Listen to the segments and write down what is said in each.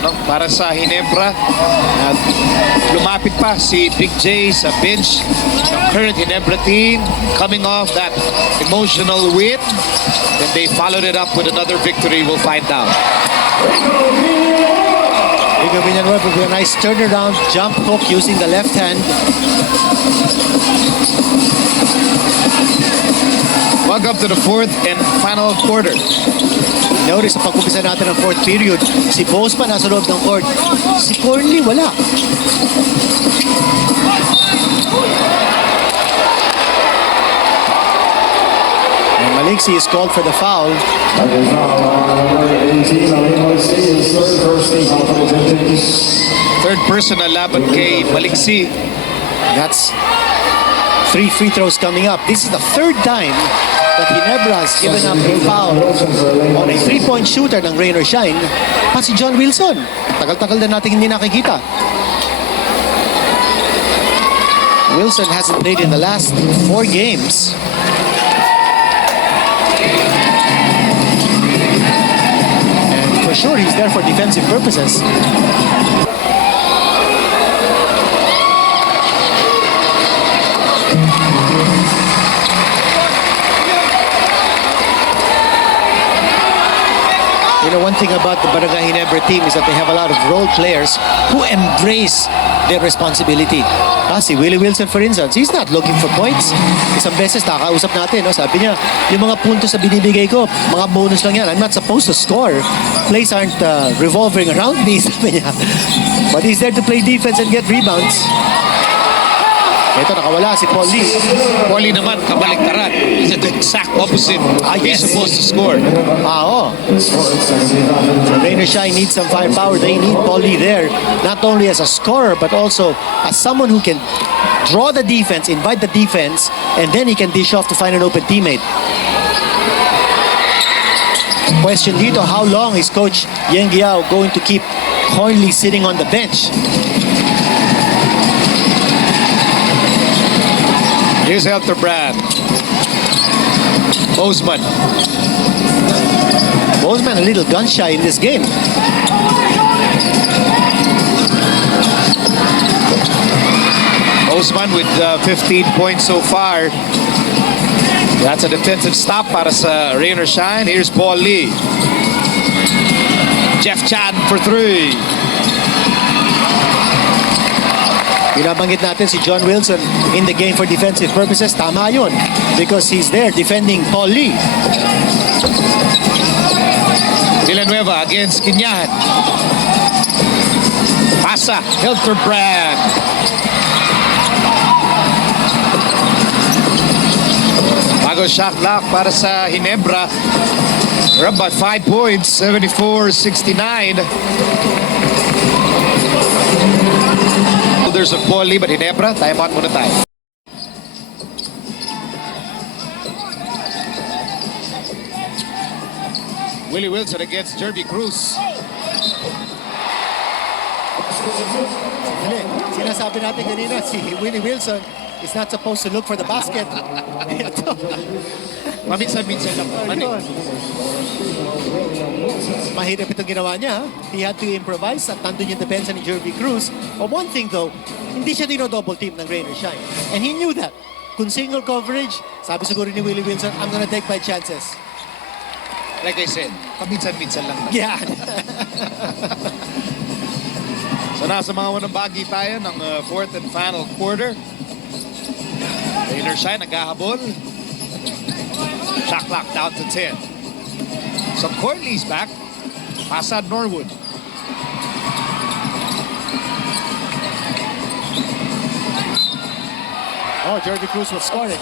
No, para sa Ginebra, at lumapit pa si Big J sa bench ng current Ginebra team, coming off that emotional win, and they followed it up with another victory. We'll find out. Brgy Ginebra with a nice turnaround jump hook using the left hand. Welcome to the fourth and final quarter. Notice sa pag-umpisa natin ng fourth period, si Bosman nasa loob ng court. Si Corley wala. And Maliksi is called for the foul. Third personal laban kay Maliksi. That's 3 free throws coming up. This is the third time that Ginebra has given up a foul on a three-point shooter ng rain or shine. Pa si John Wilson. Tagal-tagal na natin hindi nakikita. Wilson hasn't played in the last 4 games. And for sure, he's there for defensive purposes. You know, one thing about the Brgy Ginebra team is that they have a lot of role players who embrace their responsibility. Si Willie Wilson, for instance, he's not looking for points. Isang beses nakausap natin, no? Sabi niya, yung mga puntos na binibigay ko, mga bonus lang yan. I'm not supposed to score. Plays aren't revolving around me, sabi niya. But he's there to play defense and get rebounds. Ito, nakawala si Paul Lee. Paul Lee naman, kabaliktaran. He's the exact opposite. He's supposed to score. Oo. So rain or shine needs some firepower. They need Paul Lee there, not only as a scorer, but also as someone who can draw the defense, invite the defense, and then he can dish off to find an open teammate. Question dito, how long is Coach Yeng Giao going to keep Corley sitting on the bench? Here's Helter Brand. Bosman. Bosman a little gun shy in this game. Bosman with 15 points so far. That's a defensive stop para sa rain or shine. Here's Paul Lee. Jeff Chan for 3. Binabanggit natin si John Wilson in the game for defensive purposes. Tama yun. Because he's there defending Paul Lee. Villanueva against Kinyan. Pasa, Hilterbrand. Bago shot clock para sa Ginebra. We're up by 5 points, 74-69. There's a Paul Lee, but Ginebra, time out muna tayo. Willie Wilson against Jervy Cruz. Sinasabi natin kanina, si Willie Wilson is not supposed to look for the basket. Maminsan-minsan lang. Mahirap itong ginawa niya. He had to improvise at nandun yung depensa ni Jervy Cruz. But one thing though, hindi siya dino-double team ng rain or shine. And he knew that. Kung single coverage, sabi siguro ni Willie Wilson, I'm gonna take my chances. Like I said, paminsan-minsan lang. Yeah. So nasa mga unang bagi tayo ng fourth and final quarter. Rain or shine, naghahabol. Shot clock down to 10. So Corley's back. Pasad Norwood. Oh, Jervy Cruz will score it.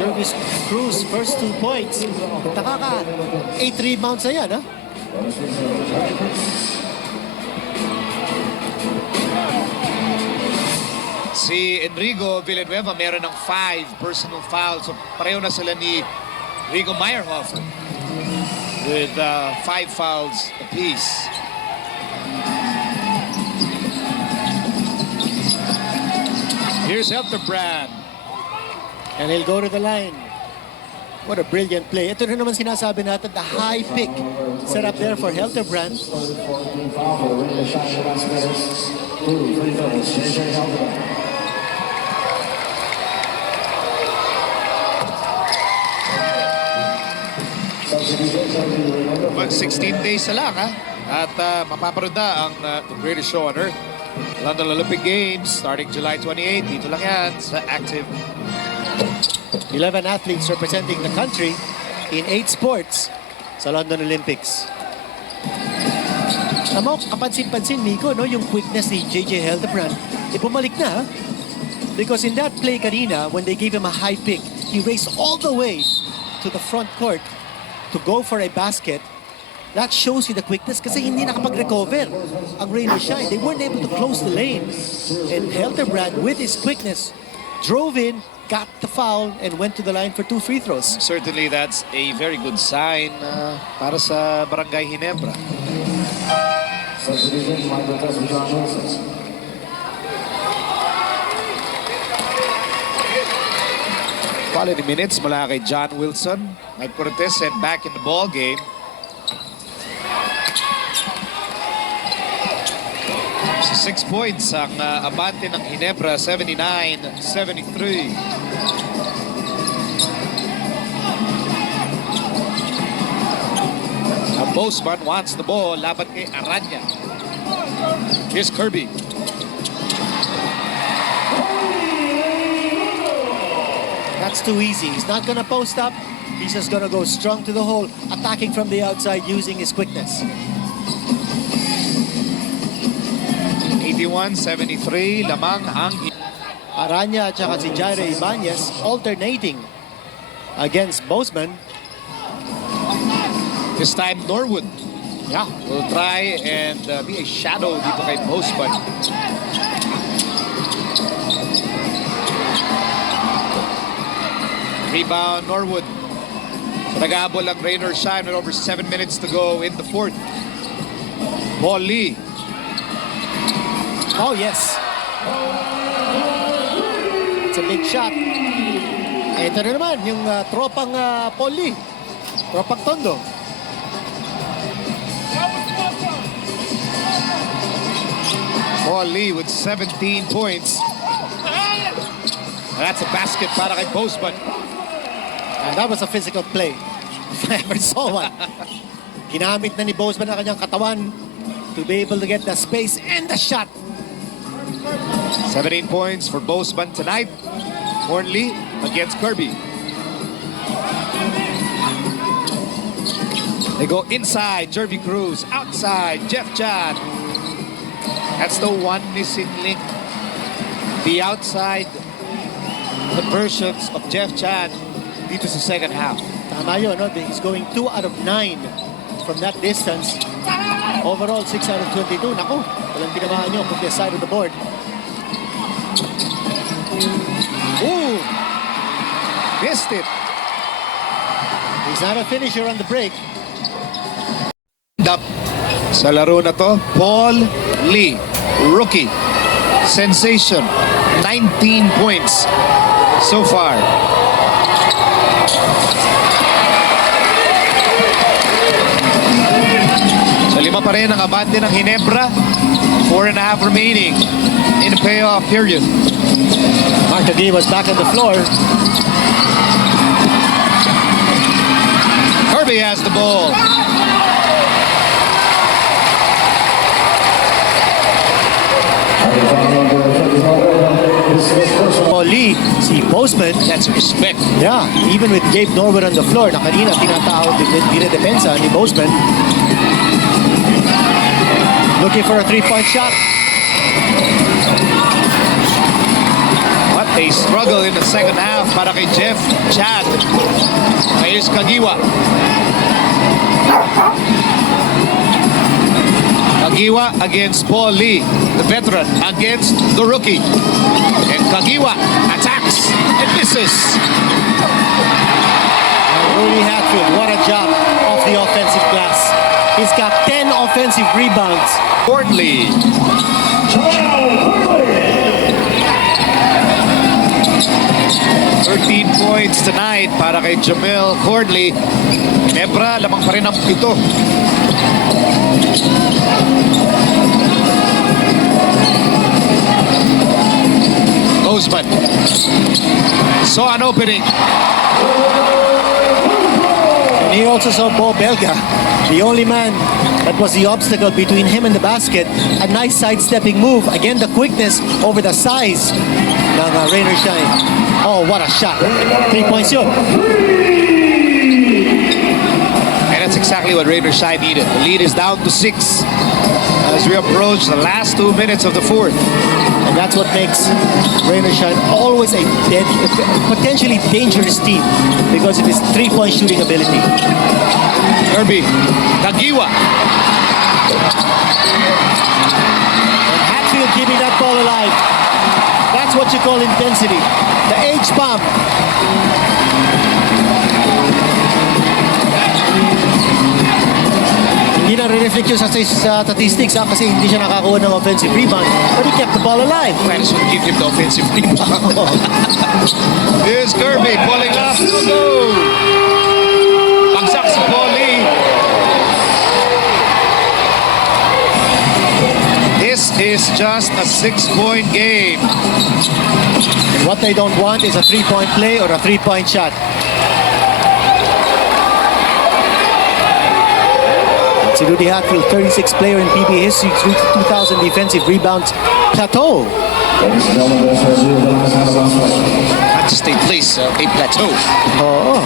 Jervy Cruz, first 2 points. Taka ka, 8 rebounds na yan, ha? Si Enrico Villanueva meron ng 5 personal fouls. So pareho na sila ni Rigo Meyerhofer with 5 fouls apiece. Here's Hilterbrand. And he'll go to the line. What a brilliant play. Ito na naman sinasabi natin, the high pick set up there for Hildebrand. Mag 16 days na lang, ha? At mapaparoon na ang the greatest show on earth. London Olympic Games starting July 28. Dito lang yan sa Active. 11 athletes representing the country in 8 sports sa London Olympics. Tama, kapansin-pansin, Nico, no? Yung quickness ni J.J. Hildebrand, bumalik na, ha? Because in that play kanina, when they gave him a high pick, he raced all the way to the front court to go for a basket. That shows you the quickness kasi hindi nakapag-recover ang Rain or Shine. They weren't able to close the lane. And Hildebrand, with his quickness, drove in, got the foul, and went to the line for 2 free throws. Certainly that's a very good sign para sa Barangay Ginebra. Quality minutes mula kay John Wilson. Mike Cortez and back in the ball game. So 6 points ang abante ng Ginebra, 79-73. Boseman wants the ball. Laban kay Aranya. Here's Kirby. That's too easy. He's not gonna post up. He's just gonna go strong to the hole, attacking from the outside using his quickness. 81-73. Lamang ang Aranya at saka si Jairo Ibanez alternating against Boseman. this time Norwood. Yeah. Will try and be a shadow dito kay Boseman. Rebound Norwood. So nag-aabol ang Rain or Shine with over 7 minutes to go in the fourth. Paul Lee. Oh, yes. It's a big shot. Ito na naman, yung tropang Poli. Tropang Tondo. Paul Lee with 17 points. That's a basket para kay Boseman. And that was a physical play. If I ever saw one. Ginamit na ni Boseman ang kanyang katawan to be able to get the space and the shot. 17 points for Boseman tonight. Hornley against Kirby. They go inside, Jervy Cruz. Outside, Jeff Chan. That's the one missing link. The outside conversions of Jeff Chan dito sa second half. Tama yun, no? He's going 2 out of 9 from that distance. Overall, 6 out of 22. Naku, walang tinamaan nyo from the side of the board. Ooh! Missed it. He's not a finisher on the break. Up sa laro na to, Paul Lee, rookie. Sensation. 19 points so far. So 5 pa rin ang abante ng Ginebra. 4.5 remaining in the payoff period. Mark Agee was back on the floor. Kirby has the ball. Lee, si Boseman. That's respect. Yeah, even with Gabe Norwood on the floor, na kanina tinatawag dinidepensa ni Boseman. Looking for a 3-point shot. What a struggle in the second half para kay Jeff Chad. Here's Kagiwa. Kagiwa against Paul Lee, the veteran, against the rookie. And Kagiwa attacks and misses. Rudy Hatfield, what a job off the offensive glass. He's got 10 offensive rebounds. Hornley. 13 points tonight para kay Jamel Cornley. Ginebra, lamang pa rin ang 7. Osman. Saw an opening. And he also saw Bo Belga, the only man that was the obstacle between him and the basket. A nice sidestepping move. Again, the quickness over the size ng Rain or Shine. Oh, what a shot. 3 points yun. And that's exactly what Rain or Shine needed. The lead is down to 6 as we approach the last 2 minutes of the fourth. And that's what makes Rain or Shine always a potentially dangerous team because of his 3-point shooting ability. Kirby, Tagiwa. And Hatfield keeping that ball alive. That's what you call intensity. The H-bomb. Hindi na re-reflect yun sa statistics kasi hindi siya nakakuha ng offensive rebound. But he kept the ball alive. Managed to give him the offensive rebound. Here's Kirby pulling up. No. Bagsak si Paulie. This is just a 6-point game. And what they don't want is a 3-point play or a 3-point shot. Si Rudy Hatfield, 36th player in PBA history, reached 2,000 defensive rebounds plateau. Not just a place, a plateau. Oh.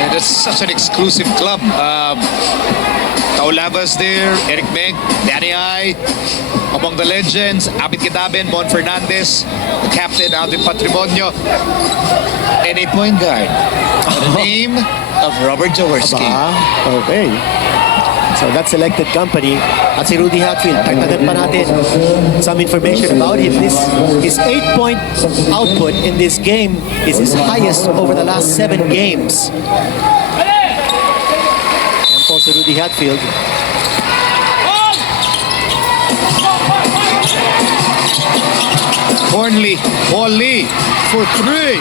And it's such an exclusive club. Taulabas there, Eric Meg, Danny I, among the legends, Abit Kidaben, Mon Fernandez, the captain, Alvin Patrimonio, and a point guard by the name of Robert Jaworski. Okay. So that selected company at si Rudy Hatfield. Tagtagan pa natin some information about him. His 8-point output in this game is his highest over the last 7 games. Yan po si Rudy Hatfield. Cornley, Paul Lee for 3.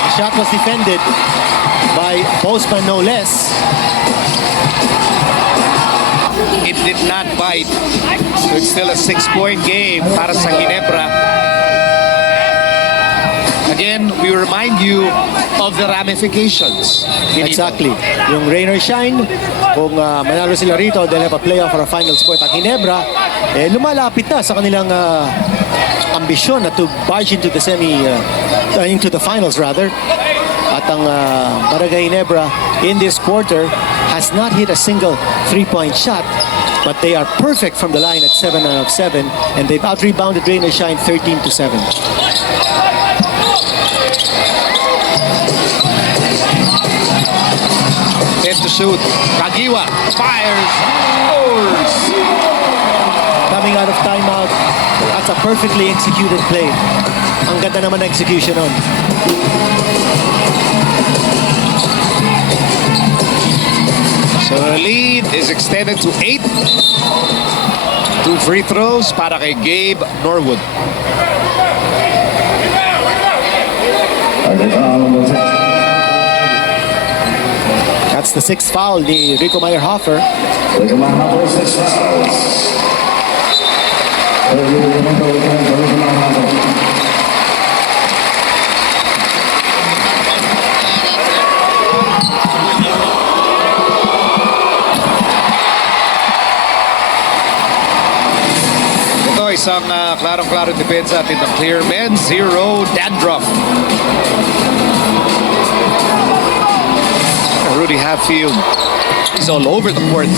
The shot was defended by Postman, no less. It did not bite. So it's still a 6-point game para sa Ginebra. Again, we remind you of the ramifications. Exactly. Yung rain or shine, kung manalo sila rito, they'll have a playoff or a final spot. Ang Ginebra, lumalapit na sa kanilang ambisyon na to barge into the into the finals rather. At ang Brgy Ginebra in this quarter has not hit a single 3-point shot, but they are perfect from the line at 7 out of 7, and they've out-rebounded Rain or Shine 13-7. Head to shoot. Tagiwa fires, scores. Coming out of timeout, that's a perfectly executed play. Ang ganda naman ng execution on. So the lead is extended to 8. 2 free throws para kay Gabe Norwood. That's the 6th foul ni Rico Meyerhofer. Rico Meyerhofer, 6 fouls. Isang klarong-klarong depensa atin ng clear men, 0 dandruff. Rudy Hatfield is all over the court.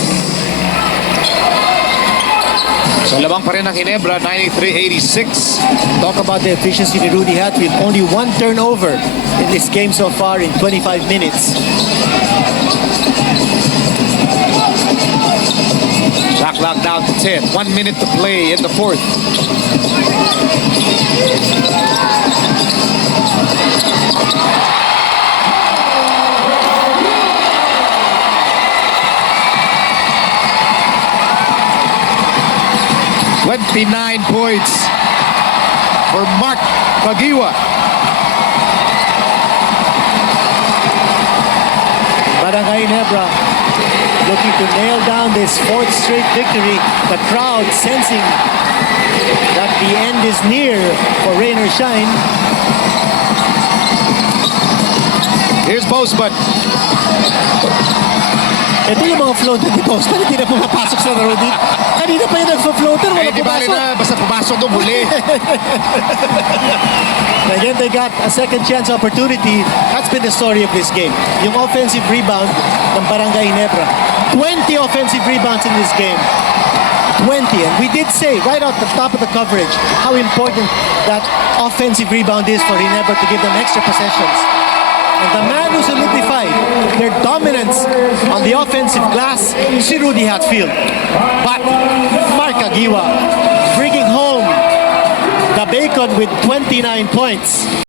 So lamang pa rin ang Ginebra, 93-86. Talk about the efficiency ni Rudy Hatfield. Only 1 turnover in this game so far in 25 minutes. Shot clock down to 10. 1 minute to play in the fourth. "29 points for Mark Kagiwa. Brgy Ginebra looking to nail down this fourth straight victory. The crowd sensing that the end is near for rain or shine. Here's Boseman. Ito yung mga floater ni Boston, hindi na pumapasok sa laro dito. Kanina pa yung nagpa-floater, wala Di bali pumasok. na, basta pumasok doon huli. Again, they got a second chance opportunity. That's been the story of this game. Yung offensive rebound ng Brgy Ginebra. 20 offensive rebounds in this game. 20. And we did say right at the top of the coverage how important that offensive rebound is for Ginebra to give them extra possessions. And the man who solidified their dominance on the offensive glass, si Rudy Hatfield. But Mark Kagiwa bringing home the bacon with 29 points.